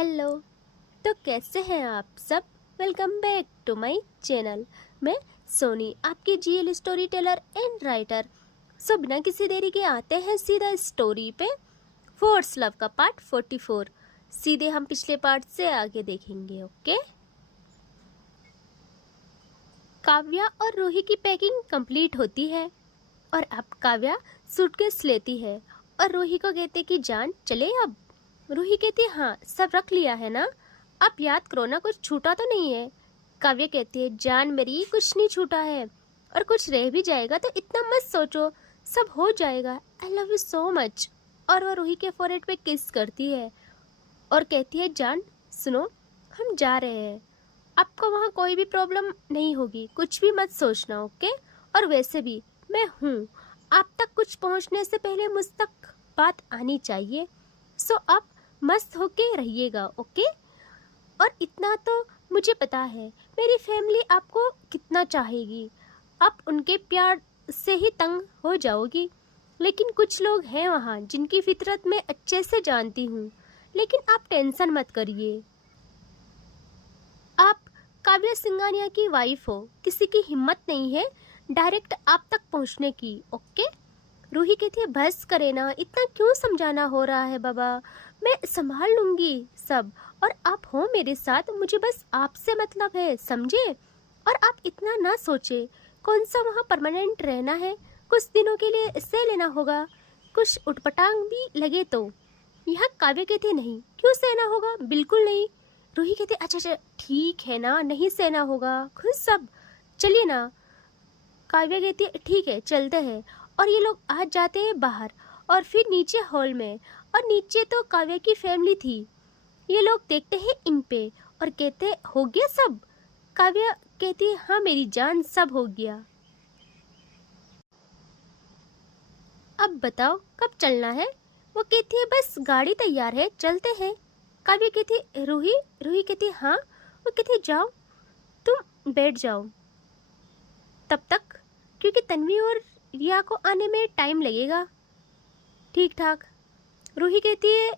Hello. तो कैसे हैं आप सब? Welcome back to my channel. मैं सोनी, आपकी GL story teller and writer. So बिना किसी देरी के आते हैं सीधा स्टोरी पे। फोर्स लव का पार्ट 44 सीधे हम पिछले पार्ट से आगे देखेंगे। ओके। काव्या और रूही की पैकिंग कंप्लीट होती है और अब काव्या सूटकेस लेती है और रूही को कहते कि जान चले अब। रूही कहती है हाँ सब रख लिया है ना, अब याद करो ना कुछ छूटा तो नहीं है। काव्या कहती है जान मेरी कुछ नहीं छूटा है और कुछ रह भी जाएगा तो इतना मत सोचो, सब हो जाएगा। I love you so much. और वो रूही के फोरहेड पे किस करती है और कहती है जान सुनो हम जा रहे हैं, आपको वहाँ कोई भी प्रॉब्लम नहीं होगी, कुछ भी मत सोचना। ओके। और वैसे भी मैं हूँ, आप तक कुछ पहुँचने से पहले मुझ तक बात आनी चाहिए। सो आप मस्त होके रहिएगा। ओके। और इतना तो मुझे पता है मेरी फैमिली आपको कितना चाहेगी, आप उनके प्यार से ही तंग हो जाओगी। लेकिन कुछ लोग हैं वहाँ जिनकी फितरत मैं अच्छे से जानती हूँ, लेकिन आप टेंशन मत करिए। आप काव्या सिंघानिया की वाइफ हो, किसी की हिम्मत नहीं है डायरेक्ट आप तक पहुँचने की। ओके। रूही कहती है बस करे ना, इतना क्यों समझाना हो रहा है बाबा, मैं संभाल लूंगी सब। और आप हो मेरे साथ, मुझे बस आपसे मतलब है, समझे। और आप इतना ना सोचे, कौन सा वहाँ परमानेंट रहना है, कुछ दिनों के लिए सह लेना होगा, कुछ उटपटांग भी लगे तो। यहाँ काव्य कहती नहीं क्यों सहना होगा, बिल्कुल नहीं। रूही कहती अच्छा अच्छा ठीक है ना, नहीं सहना होगा खुद सब, चलिए ना। काव्या कहती है ठीक है चलते हैं। और ये लोग आज जाते हैं बाहर और फिर नीचे हॉल में, और नीचे तो काव्या की फैमिली थी। ये लोग देखते हैं इन पे और कहते हैं हो गया सब। काव्या कहती है हाँ मेरी जान सब हो गया। अब बताओ कब चलना है। वो कहती है बस गाड़ी तैयार है चलते हैं। काव्या कहती है रूही, रूही कहती है हाँ। वो कहती है जाओ तुम बैठ जाओ तब तक, क्योंकि तन्वी और रिया को आने में टाइम लगेगा। ठीक ठाक। रूही कहती है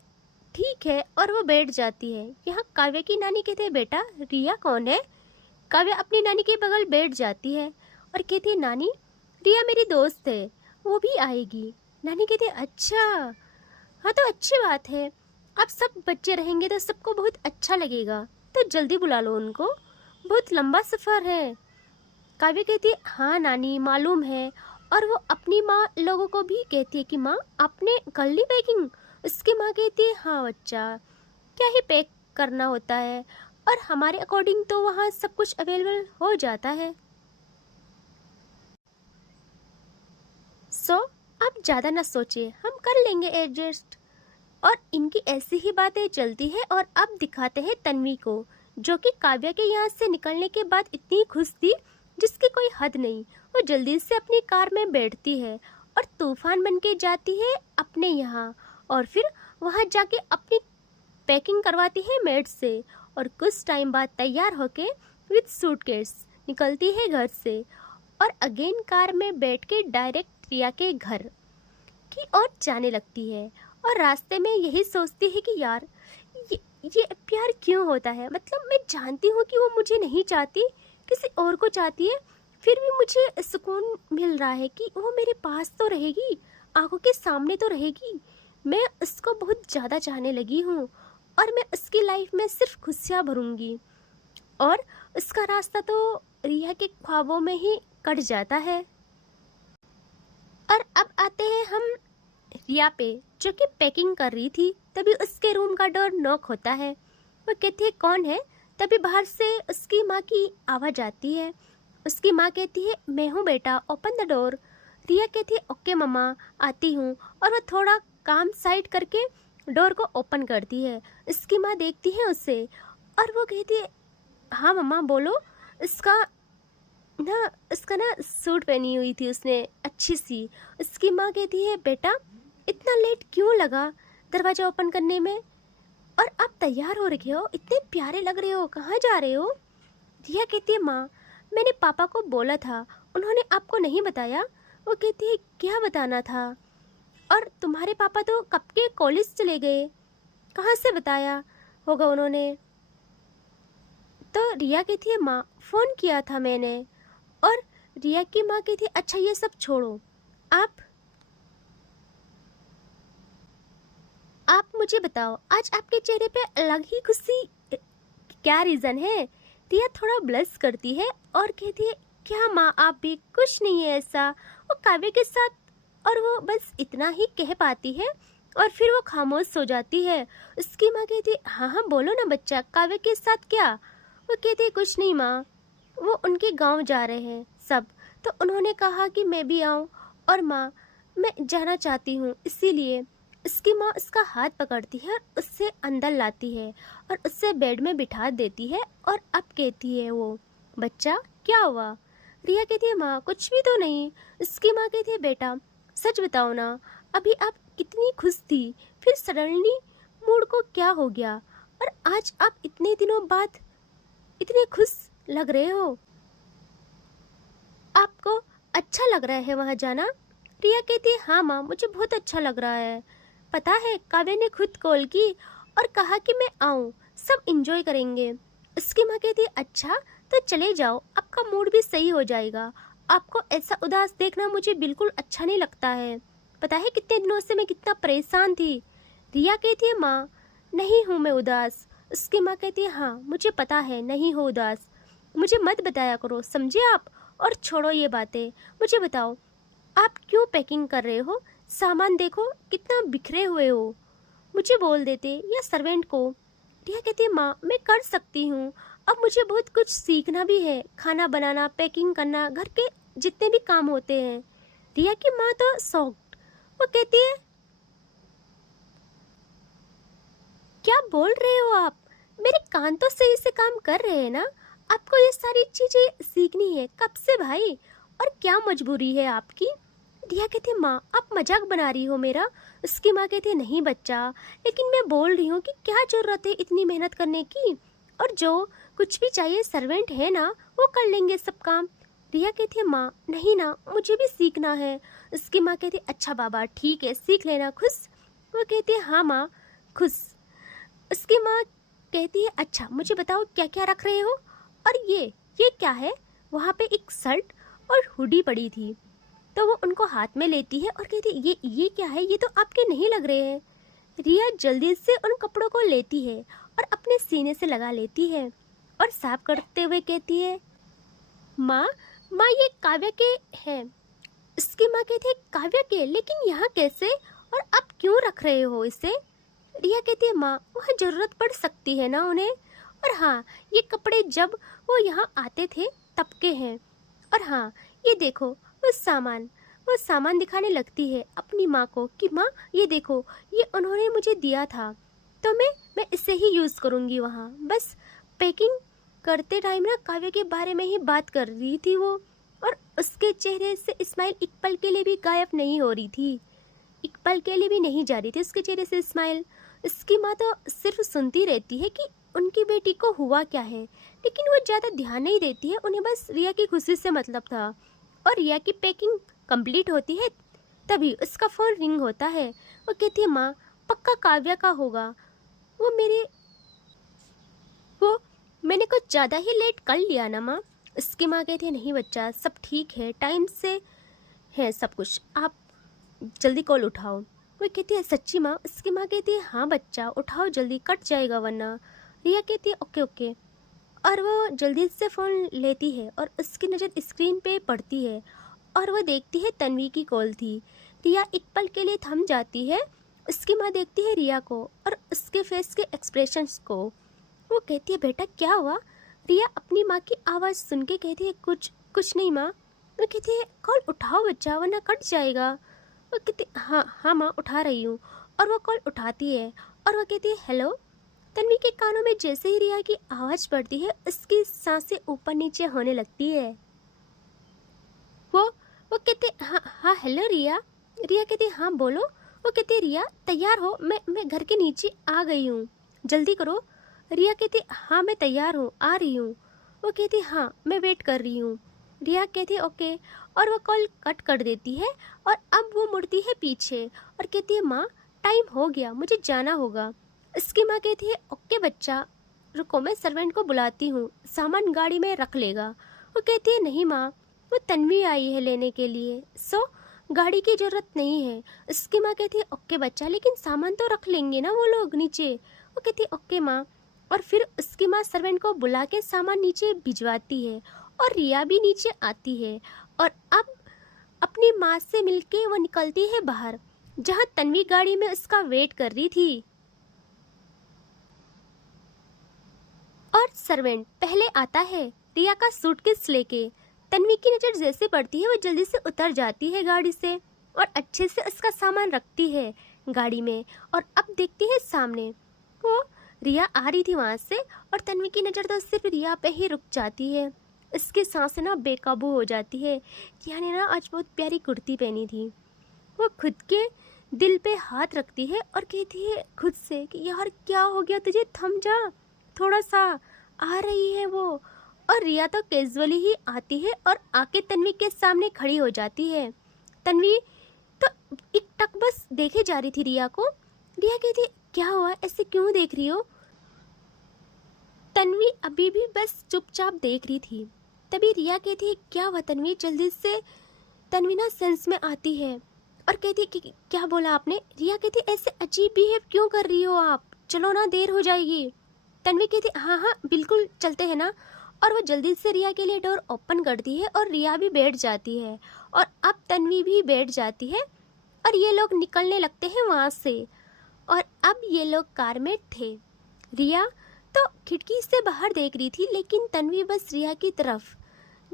ठीक है और वो बैठ जाती है। यहाँ काव्या की नानी कहते हैं बेटा रिया कौन है। काव्या अपनी नानी के बगल बैठ जाती है और कहती है नानी रिया मेरी दोस्त है, वो भी आएगी। नानी कहती है अच्छा, हाँ तो अच्छी बात है, अब सब बच्चे रहेंगे तो सबको बहुत अच्छा लगेगा, तो जल्दी बुला लो उनको, बहुत लंबा सफ़र है। काव्या कहती है हाँ नानी मालूम है। और वो अपनी माँ लोगों को भी कहती है कि माँ आपने कर ली पैकिंग। उसकी माँ कहती है हाँ बच्चा क्या ही पैक करना होता है, और हमारे अकॉर्डिंग तो वहाँ सब कुछ अवेलेबल हो जाता है। सो आप ज़्यादा ना सोचे, हम कर लेंगे एडजस्ट। और इनकी ऐसी ही बातें चलती है और अब दिखाते हैं तन्वी को, जो कि काव्या के यहाँ से निकलने के बाद इतनी खुश थी जिसकी कोई हद नहीं। वो जल्दी से अपनी कार में बैठती है और तूफान बन के जाती है अपने यहाँ, और फिर वहाँ जाके अपनी पैकिंग करवाती है मेड से। और कुछ टाइम बाद तैयार होके विद सूटकेस निकलती है घर से और अगेन कार में बैठ के डायरेक्ट रिया के घर की ओर जाने लगती है। और रास्ते में यही सोचती है कि यार ये प्यार क्यों होता है, मतलब मैं जानती हूँ कि वो मुझे नहीं चाहती, किसी और को चाहती है, फिर भी मुझे सुकून मिल रहा है कि वो मेरे पास तो रहेगी, आंखों के सामने तो रहेगी। मैं उसको बहुत ज़्यादा चाहने लगी हूँ और मैं उसकी लाइफ में सिर्फ खुशियाँ भरूंगी। और उसका रास्ता तो रिया के ख्वाबों में ही कट जाता है। और अब आते हैं हम रिया पे, जो कि पैकिंग कर रही थी। तभी उसके रूम का डोर नॉक होता है। वो कहती है कौन है। तभी बाहर से उसकी माँ की आवाज़ आती है। उसकी माँ कहती है मैं हूँ बेटा, ओपन द डोर। रिया कहती है ओके मम्मा आती हूँ। और वो थोड़ा काम साइड करके डोर को ओपन करती है। उसकी माँ देखती है उसे और वो कहती है हाँ मम्मा बोलो। उसका ना सूट पहनी हुई थी उसने अच्छी सी। उसकी माँ कहती है बेटा इतना लेट क्यों लगा दरवाज़ा ओपन करने में, और आप तैयार हो रखे हो, इतने प्यारे लग रहे हो, कहाँ जा रहे हो। रिया कहती है माँ मैंने पापा को बोला था, उन्होंने आपको नहीं बताया। वो कहती है क्या बताना था, और तुम्हारे पापा तो कब के कॉलेज चले गए, कहाँ से बताया। होगा उन्होंने। तो रिया कहती है माँ फ़ोन किया था मैंने। और रिया की माँ कहती है अच्छा ये सब छोड़ो, आप मुझे बताओ आज आपके चेहरे पे अलग ही खुशी, क्या रीज़न है। रिया थोड़ा ब्लश करती है और कहती है क्या माँ आप भी, कुछ नहीं है ऐसा। वो काव्य के साथ, और वो बस इतना ही कह पाती है और फिर वो खामोश हो जाती है। उसकी माँ कहती है हाँ हाँ बोलो ना बच्चा, काव्य के साथ क्या। वो कहती है कुछ नहीं माँ, वो उनके गांव जा रहे हैं सब, तो उन्होंने कहा कि मैं भी आऊँ, और माँ मैं जाना चाहती हूँ इसीलिए। उसकी माँ उसका हाथ पकड़ती है और उससे अंदर लाती है और उससे बेड में बिठा देती है। और अब कहती है वो बच्चा क्या हुआ। रिया कहती है माँ कुछ भी तो नहीं। उसकी माँ कहती है बेटा सच बताओ ना, अभी आप कितनी खुश थी, फिर सडनली मूड को क्या हो गया, और आज आप इतने दिनों बाद इतने खुश लग रहे हो। आपको अच्छा लग रहा है वहाँ जाना। रिया कहती है हाँ माँ मुझे बहुत अच्छा लग रहा है। पता है काव्य ने खुद कॉल की और कहा कि मैं आऊँ, सब इंजॉय करेंगे। उसकी माँ कहती है अच्छा तो चले जाओ, आपका मूड भी सही हो जाएगा। आपको ऐसा उदास देखना मुझे बिल्कुल अच्छा नहीं लगता है। पता है कितने दिनों से मैं कितना परेशान थी। रिया कहती है माँ नहीं हूँ मैं उदास। उसकी माँ कहती है हाँ मुझे पता है नहीं हो उदास, मुझे मत बताया करो समझे आप। और छोड़ो ये बातें, मुझे बताओ आप क्यों पैकिंग कर रहे हो, सामान देखो कितना बिखरे हुए हो, मुझे बोल देते या सर्वेंट को। रिया कहती है माँ मैं कर सकती हूँ, अब मुझे बहुत कुछ सीखना भी है, खाना बनाना, पैकिंग करना, घर के जितने भी काम होते हैं। रिया की माँ तो शॉक्ड, वो कहती है क्या बोल रहे हो आप, मेरे कान तो सही से काम कर रहे हैं ना। आपको ये सारी चीजें सीखनी है कब से भाई, और क्या मजबूरी है आपकी। रिया कहती है माँ आप मजाक बना रही हो मेरा। उसकी माँ कहती है नहीं बच्चा, लेकिन मैं बोल रही हूँ कि क्या जरूरत है इतनी मेहनत करने की, और जो कुछ भी चाहिए सर्वेंट है ना वो कर लेंगे सब काम। रिया कहती है माँ नहीं ना मुझे भी सीखना है। उसकी माँ कहती है अच्छा बाबा ठीक है सीख लेना, खुश। वो कहती है हाँ माँ खुश। उसकी माँ कहती है अच्छा मुझे बताओ क्या क्या रख रहे हो, और ये क्या है। वहाँ पे एक शर्ट और हुडी पड़ी थी, तो वो उनको हाथ में लेती है और कहती है ये क्या है, ये तो आपके नहीं लग रहे हैं। रिया जल्दी से उन कपड़ों को लेती है और अपने सीने से लगा लेती है और साफ करते हुए कहती है माँ माँ ये काव्य के हैं। उसकी माँ कहती है काव्य के, लेकिन यहाँ कैसे, और आप क्यों रख रहे हो इसे। रिया कहती है माँ वहाँ जरूरत पड़ सकती है ना उन्हें, और हाँ ये कपड़े जब वो यहाँ आते थे तब के हैं, और हाँ ये देखो वो सामान दिखाने लगती है अपनी माँ को कि माँ ये देखो ये उन्होंने मुझे दिया था, तो मैं इसे ही यूज़ करूँगी वहाँ। बस पैकिंग करते टाइम ना काव्य के बारे में ही बात कर रही थी वो, और उसके चेहरे से स्माइल एक पल के लिए भी गायब नहीं हो रही थी, एक पल के लिए भी नहीं जा रही थी उसके चेहरे से स्माइल। उसकी माँ तो सिर्फ सुनती रहती है कि उनकी बेटी को हुआ क्या है, लेकिन वो ज़्यादा ध्यान नहीं देती है, उन्हें बस रिया की खुशी से मतलब था। और रिया की पैकिंग कंप्लीट होती है तभी उसका फ़ोन रिंग होता है। वो कहती है माँ पक्का काव्या का होगा, वो मेरे वो मैंने कुछ ज़्यादा ही लेट कर लिया ना माँ। उसकी माँ कहती है नहीं बच्चा सब ठीक है, टाइम से है सब कुछ, आप जल्दी कॉल उठाओ। वो कहती है सच्ची माँ। उसकी माँ कहती है हाँ बच्चा उठाओ जल्दी, कट जाएगा वरना। रिया कहती है ओके ओके, और वो जल्दी से फ़ोन लेती है और उसकी नज़र स्क्रीन पे पड़ती है और वो देखती है तन्वी की कॉल थी। रिया एक पल के लिए थम जाती है। उसकी माँ देखती है रिया को और उसके फेस के एक्सप्रेशंस को। वो कहती है बेटा क्या हुआ। रिया अपनी माँ की आवाज़ सुन के कहती है कुछ कुछ नहीं माँ। वो कहती है कॉल उठाओ बच्चा वरना कट जाएगा। वो कहती हाँ हाँ माँ उठा रही हूँ, और वो कॉल उठाती है और वो कहती है हेलो। तन्वी के कानों में जैसे ही रिया की आवाज़ पड़ती है उसकी सांसें ऊपर नीचे होने लगती है। वो वो कहते हाँ हाँ हेलो रिया। रिया कहती हाँ बोलो। वो कहती रिया तैयार हो, मैं घर के नीचे आ गई हूँ, जल्दी करो। रिया कहती हाँ मैं तैयार हूँ आ रही हूँ। वो कहती हाँ मैं वेट कर रही हूँ। रिया कहती ओके, और वो कॉल कट कर देती है और अब वो मुड़ती है पीछे और कहती है माँ टाइम हो गया मुझे जाना होगा। उसकी माँ कहती है ओके बच्चा, रुको मैं सर्वेंट को बुलाती हूँ, सामान गाड़ी में रख लेगा। वो कहती है नहीं माँ, वो तन्वी आई है लेने के लिए, सो गाड़ी की ज़रूरत नहीं है। उसकी माँ कहती है ओके बच्चा, लेकिन सामान तो रख लेंगे ना वो लोग नीचे। वो कहती है ओके माँ। और फिर उसकी माँ सर्वेंट को बुला के सामान नीचे भिजवाती है और रिया भी नीचे आती है। और अब अपनी माँ से मिलके वो निकलती है बाहर, जहाँ तन्वी गाड़ी में उसका वेट कर रही थी। और सर्वेंट पहले आता है रिया का सूटकेस लेके। तन्वी की नज़र जैसे पड़ती है वो जल्दी से उतर जाती है गाड़ी से और अच्छे से उसका सामान रखती है गाड़ी में। और अब देखती है सामने वो रिया आ रही थी वहाँ से, और तन्वी की नज़र तो सिर्फ रिया पे ही रुक जाती है। इसकी सांसें ना बेकाबू हो जाती है। रिया ने ना आज बहुत प्यारी कुर्ती पहनी थी। वो खुद के दिल पे हाथ रखती है और कहती है खुद से कि यार क्या हो गया तुझे, थम जा थोड़ा सा। आ रही है वो, और रिया तो कैजुअली ही आती है और आके तन्वी के सामने खड़ी हो जाती है। तन्वी तो एक टक बस देखे जा रही थी रिया को। रिया कहती क्या हुआ, ऐसे क्यों देख रही हो। तन्वी अभी भी बस चुपचाप देख रही थी। तभी रिया कहती है क्या हुआ तन्वी, जल्दी से। तन्वी ना सेंस में आती है और कहती कि क्या बोला आपने। रिया कहती ऐसे अजीब बिहेव क्यों कर रही हो आप, चलो ना देर हो जाएगी। तन्वी कहती हाँ हाँ बिल्कुल चलते हैं ना। और वो जल्दी से रिया के लिए डोर ओपन करती है और रिया भी बैठ जाती है और अब तन्वी भी बैठ जाती है और ये लोग निकलने लगते हैं वहाँ से। और अब ये लोग कार में थे। रिया तो खिड़की से बाहर देख रही थी, लेकिन तन्वी बस रिया की तरफ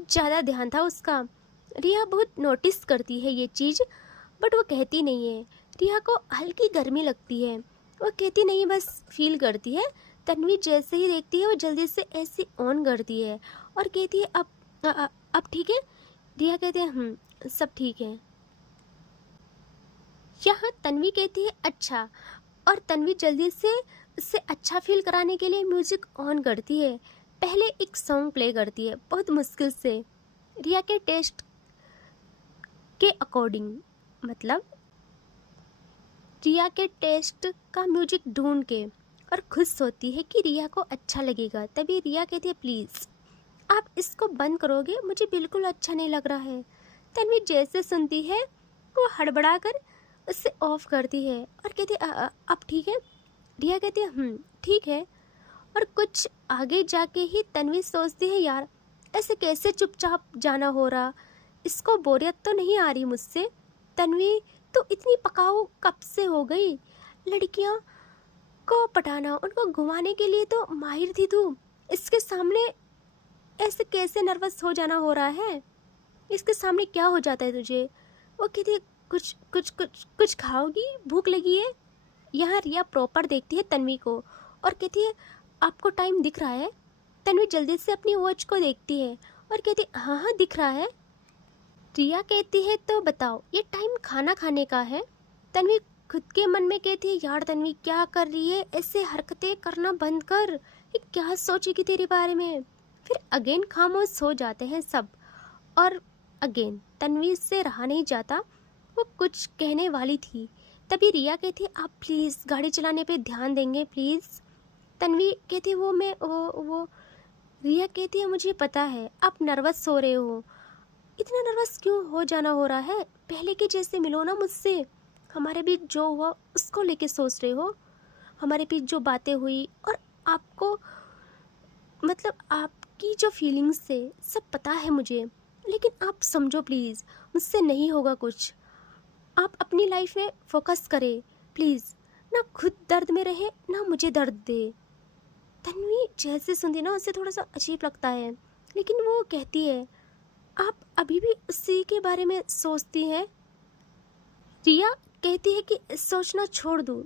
ज़्यादा ध्यान था उसका। रिया बहुत नोटिस करती है ये चीज़, बट वो कहती नहीं है। रिया को हल्की गर्मी लगती है, वो कहती नहीं, बस फील करती है। तन्वी जैसे ही देखती है वो जल्दी से ऐसी ऑन करती है और कहती है अब ठीक है। रिया कहते हैं सब ठीक है। यहाँ तन्वी कहती है अच्छा, और तन्वी जल्दी से उससे अच्छा फील कराने के लिए म्यूजिक ऑन करती है। पहले एक सॉन्ग प्ले करती है बहुत मुश्किल से, रिया के टेस्ट के अकॉर्डिंग, मतलब रिया के टेस्ट का म्यूजिक ढूंढ के, और खुश होती है कि रिया को अच्छा लगेगा। तभी रिया कहती है प्लीज़ आप इसको बंद करोगे, मुझे बिल्कुल अच्छा नहीं लग रहा है। तन्वी जैसे सुनती है वो हड़बड़ा कर उससे ऑफ करती है और कहती है अब ठीक है। रिया कहती है ठीक है। और कुछ आगे जाके ही तन्वी सोचती है यार ऐसे कैसे चुपचाप जाना हो रहा, इसको बोरियत तो नहीं आ रही मुझसे। तन्वी तो इतनी पकाऊ कब से हो गई, लड़कियां को पटाना उनको घुमाने के लिए तो माहिर थी तू, इसके सामने ऐसे कैसे नर्वस हो जाना हो रहा है, इसके सामने क्या हो जाता है तुझे। वो कहती है कुछ कुछ कुछ कुछ खाओगी, भूख लगी है। यहाँ रिया प्रॉपर देखती है तन्वी को और कहती है आपको टाइम दिख रहा है। तन्वी जल्दी से अपनी वॉच को देखती है और कहती है हाँ हाँ दिख रहा है। रिया कहती है तो बताओ ये टाइम खाना खाने का है। तन्वी खुद के मन में कहती है यार तन्वी क्या कर रही है, ऐसे हरकतें करना बंद कर, ये क्या सोचेगी तेरे बारे में। फिर अगेन खामोश हो जाते हैं सब, और अगेन तन्वी से रहा नहीं जाता, वो कुछ कहने वाली थी। तभी रिया कहती है आप प्लीज़ गाड़ी चलाने पे ध्यान देंगे प्लीज़। तन्वी कहती है वो रिया कहती है मुझे पता है आप नर्वस हो रहे हो, इतना नर्वस क्यों हो जाना हो रहा है, पहले के जैसे मिलो ना मुझसे। हमारे बीच जो हुआ उसको लेके सोच रहे हो, हमारे बीच जो बातें हुई और आपको मतलब आपकी जो फीलिंग्स थे सब पता है मुझे, लेकिन आप समझो प्लीज़, मुझसे नहीं होगा कुछ। आप अपनी लाइफ में फोकस करें प्लीज़, ना खुद दर्द में रहे ना मुझे दर्द दे। तन्वी जैसे सुनती ना उसे थोड़ा सा अजीब लगता है, लेकिन वो कहती है आप अभी भी उसी के बारे में सोचती हैं। रिया कहती है कि सोचना छोड़ दूँ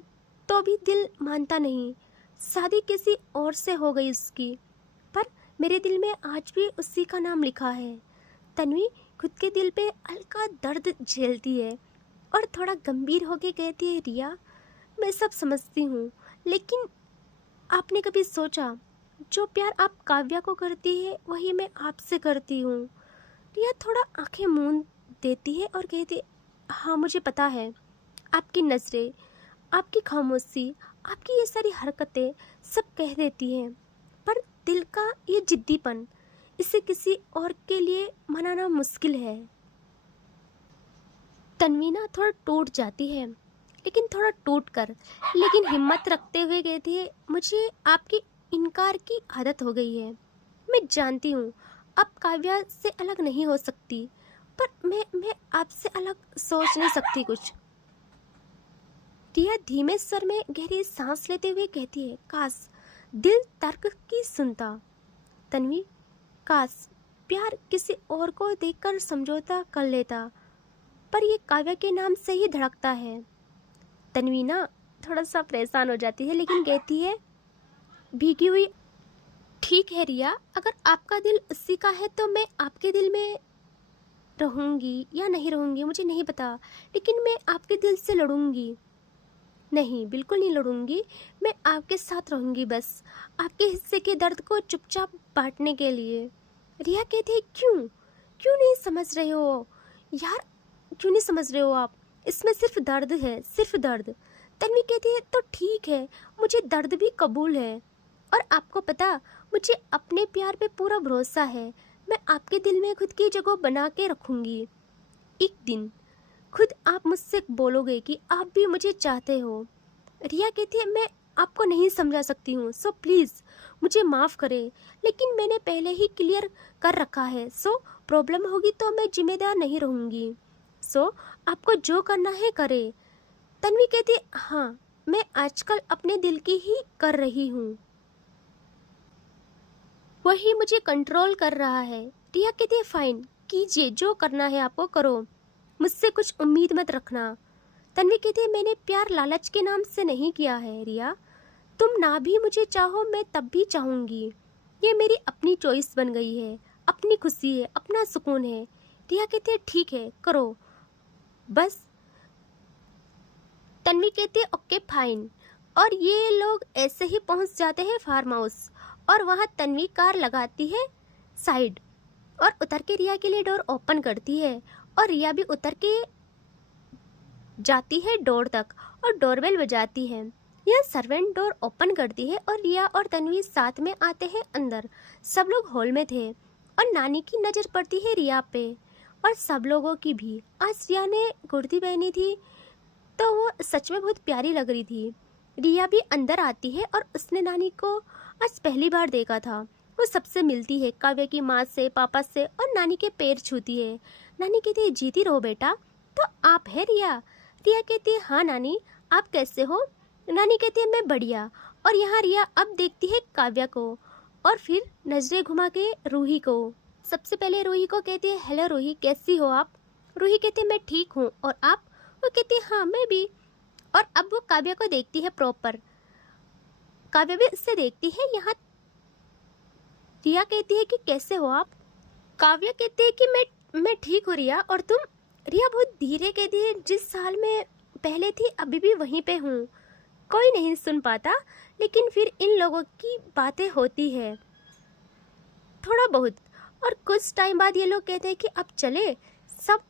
तो भी दिल मानता नहीं, शादी किसी और से हो गई उसकी, पर मेरे दिल में आज भी उसी का नाम लिखा है। तन्वी खुद के दिल पे हल्का दर्द झेलती है और थोड़ा गंभीर होके कहती है रिया मैं सब समझती हूँ, लेकिन आपने कभी सोचा जो प्यार आप काव्या को करती है वही मैं आपसे करती हूँ। रिया थोड़ा आंखें मूंद देती है और कहती है हाँ मुझे पता है, आपकी नज़रें, आपकी खामोशी, आपकी ये सारी हरकतें सब कह देती हैं, पर दिल का ये जिद्दीपन, इसे किसी और के लिए मनाना मुश्किल है। तन्वीना थोड़ा टूट जाती है, लेकिन थोड़ा टूट कर, लेकिन हिम्मत रखते हुए कहती है, मुझे आपकी इनकार की आदत हो गई है। मैं जानती हूँ अब काव्या से अलग नहीं हो सकती, पर मैं आपसे अलग सोच नहीं सकती कुछ। रिया धीमे स्वर में गहरी सांस लेते हुए कहती है, काश दिल तर्क की सुनता। तन्वी, काश प्यार किसी और को देखकर समझौता कर लेता, पर ये काव्या के नाम से ही धड़कता है। तन्वी ना थोड़ा सा परेशान हो जाती है, लेकिन कहती है भीगी हुई, ठीक है रिया, अगर आपका दिल उसी का है तो मैं आपके दिल में रहूंगी या नहीं रहूंगी मुझे नहीं पता, लेकिन मैं आपके दिल से लड़ूंगी। नहीं, बिल्कुल नहीं लड़ूंगी, मैं आपके साथ रहूंगी, बस आपके हिस्से के दर्द को चुपचाप बांटने के लिए। रिया कहती है, क्यों क्यों नहीं समझ रहे हो यार, क्यों नहीं समझ रहे हो आप, इसमें सिर्फ दर्द है, सिर्फ दर्द। तन्वी कहती है, तो ठीक है, मुझे दर्द भी कबूल है, और आपको पता, मुझे अपने प्यार पे पूरा भरोसा है। मैं आपके दिल में खुद की जगह बना के रखूंगी। एक दिन खुद आप मुझसे बोलोगे कि आप भी मुझे चाहते हो। रिया कहती है, मैं आपको नहीं समझा सकती हूँ, सो प्लीज़ मुझे माफ़ करें, लेकिन मैंने पहले ही क्लियर कर रखा है, सो प्रॉब्लम होगी तो मैं जिम्मेदार नहीं रहूँगी, सो आपको जो करना है करे। तन्वी कहती है, हाँ, मैं आजकल अपने दिल की ही कर रही हूँ, वही मुझे कंट्रोल कर रहा है। रिया कहती है, फाइन, कीजिए, जो करना है आपको करो, मुझसे कुछ उम्मीद मत रखना। तन्वी कहती है, मैंने प्यार लालच के नाम से नहीं किया है रिया, तुम ना भी मुझे चाहो मैं तब भी चाहूँगी, ये मेरी अपनी चॉइस बन गई है, अपनी खुशी है, अपना सुकून है। रिया कहती है, ठीक है, करो बस। तन्वी कहती है, ओके फाइन, और ये लोग ऐसे ही पहुंच जाते हैं फार्म हाउस, और वहाँ तन्वी कार लगाती है साइड और उतर के रिया के लिए डोर ओपन करती है, और रिया भी उतर के जाती है डोर तक और डोरबेल बजाती है। यह सर्वेंट डोर ओपन करती है और रिया और तन्वी साथ में आते हैं अंदर। सब लोग हॉल में थे और नानी की नज़र पड़ती है रिया पे, और सब लोगों की भी। आज रिया ने कुर्ती पहनी थी तो वो सच में बहुत प्यारी लग रही थी। रिया भी अंदर आती है और उसने नानी को आज पहली बार देखा था। वो सबसे मिलती है, काव्या की माँ से, पापा से, और नानी के पैर छूती है। नानी कहती है, जीती रहो बेटा, तो आप है रिया। रिया कहती है, हाँ नानी, आप कैसे हो। नानी कहती है, मैं बढ़िया। और यहाँ रिया अब देखती है काव्या को, और फिर नजरें घुमा के रूही को। सबसे पहले रूही को कहती है, हेलो रूही, कैसी हो आप। रूही कहती है, मैं ठीक हूँ, और आप। वो कहती है, हाँ मैं भी। और अब वो काव्या को देखती है प्रॉपर, काव्या भी उससे देखती है। यहाँ रिया कहती है कि कैसे हो आप। काव्या कहती है कि मैं ठीक हूँ रिया, और तुम। रिया बहुत धीरे कहती है, जिस साल में पहले थी अभी भी वहीं पे हूँ। कोई नहीं सुन पाता, लेकिन फिर इन लोगों की बातें होती है थोड़ा बहुत, और कुछ टाइम बाद ये लोग कहते हैं कि अब चले सब।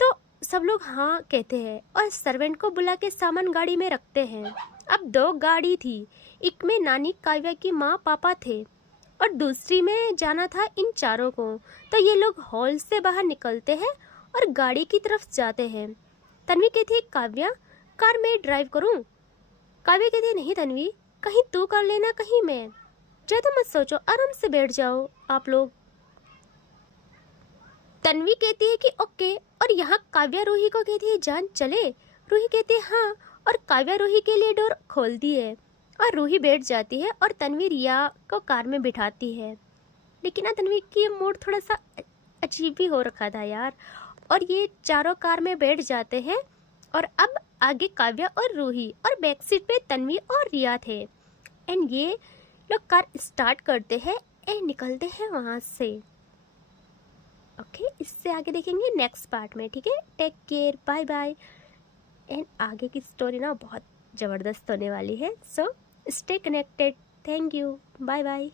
तो सब लोग हाँ कहते हैं, और सर्वेंट को बुला के सामान गाड़ी में रखते हैं। अब दो गाड़ी थी, एक में नानी, काव्या की माँ, पापा थे, और दूसरी में जाना था इन चारों को। तो ये लोग हॉल से बाहर निकलते हैं और गाड़ी की तरफ जाते हैं। तन्वी कहती है, काव्या, कार मैं ड्राइव करूं। काव्या कहती है, नहीं तन्वी, कहीं तू कर लेना, कहीं मैं। ज़्यादा मत सोचो, आराम से बैठ जाओ आप लोग। तन्वी कहती है कि ओके, और यहाँ काव्या रूही को कहती है, जान चले। रूही कहती है, हाँ, और काव्या रूही के लिए डोर खोलती है, और रूही बैठ जाती है, और तन्वी रिया को कार में बिठाती है। लेकिन ना तन्वी की मूड थोड़ा सा अजीब भी हो रखा था यार। और ये चारों कार में बैठ जाते हैं, और अब आगे काव्या और रूही, और बैक सीट पे तन्वी और रिया थे। एंड ये लोग कार स्टार्ट करते हैं एंड निकलते हैं वहाँ से। ओके, इससे आगे देखेंगे नेक्स्ट पार्ट में, ठीक है। Take care, bye bye. And आगे की स्टोरी ना बहुत ज़बरदस्त होने वाली है, so stay connected. Thank you, bye bye.